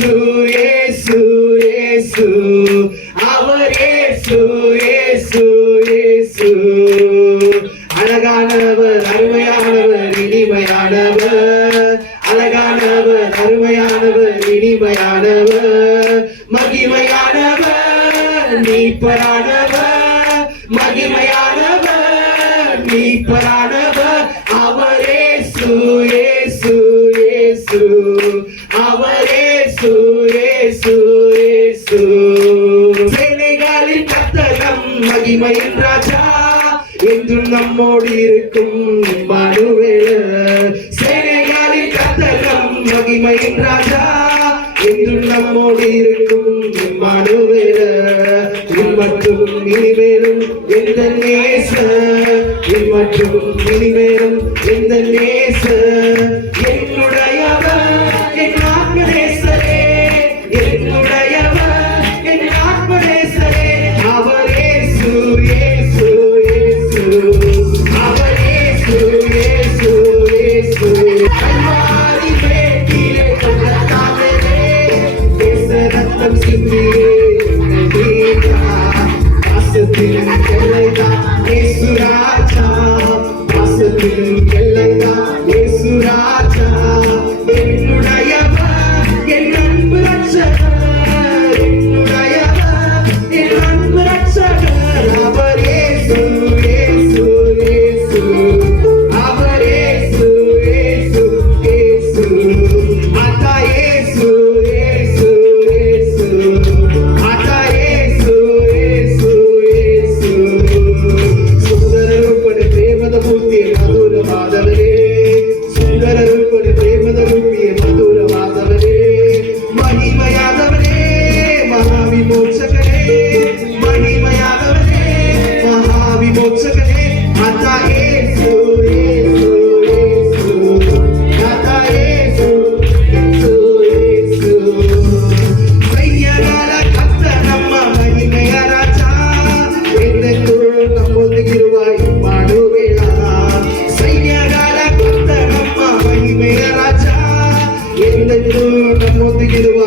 இயேசு இயேசு இயேசு அவர் இயேசு இயேசு இயேசு அழகானவர் அருமையானவர் இனிமையானவர் அழகானவர் அருமையானவர் இனிமையானவர் மகிமையானவர் மீட்பரானவர் மகிமையானவர் மீட்பரானவர் அவர் இயேசு இயேசு இயேசு அவர் இயேசு இயேசு இயேசு சேனைகளின் கர்த்தர் மகிமையின் ராஜா என்றும் நம்மோடு இருக்கும் இம்மானுவேல் சேனைகளின் கர்த்தர் மகிமையின் ராஜா என்றும் நம்மோடு இருக்கும் இம்மானுவேல் மற்றும் இனிமேலும் எந்த நேசர் மற்றும் இனிமேலும் எந்த நேசர் என்னுடையவர் என் ஆத்மநேசரே என்னுடையவர் என் ஆத்மநேசரே அவர் இயேசு இயேசு இயேசு அவர் இயேசு இயேசு இயேசு கல்வாரி மேட்டிலே கண்டதாமே தேச ரத்தம் சிந்தியே வாசத்தின் எல்லைதான் இயேசு ராஜா வாசத்தின் எல்லைதான் இயேசு ராஜா என்னுடையவர் என் அன்பு ரட்சகர் என்னுடையவர் என் அன்பு ரட்சகர் அவர் இயேசு இயேசு இயேசு அவர் இயேசு இயேசு இயேசு மாதா இயேசு இயேசு இயேசு மாதா இயேசு இயேசு இயேசு சுந்தரரூபண ಪ್ರೇಮದ ಮೂರ್ತಿ ಮಧುರವಾದವರೇ ಸುಂದರ ರೂಪದ ಪ್ರೇಮದ ರೂಪಿಯ ಮಧುರವಾದವರೇ ಮಹಿಮೆಯಾದವರೇ ಮಹಾವಿಮೋಚಕರೇ ಮಹಿಮೆಯಾದವರೇ ಮಹಾವಿಮೋಚಕರೇ ಮಾತಾ ಯೇಸು ಯೇಸು ಯೇಸು ಮಾತಾ ಯೇಸು ಯೇಸು ಯೇಸು ಸೈನ್ಯಗಳ ಕರ್ತನ ನಮ್ಮ ಮಹಿಮೆಯ ರಾಜ ಎಂದೆಂದೂ ನಮ್ಮೊಂದಿಗಿರುವ ಇಮ್ಮಾನುವೇಲ ಸೈನ್ಯಗಳ ಕರ್ತನ ನಮ್ಮ ಮಹಿಮೆಯ ರಾಜ ಎಂದೆಂದೂ ನಮ್ಮೊಂದಿಗಿರುವ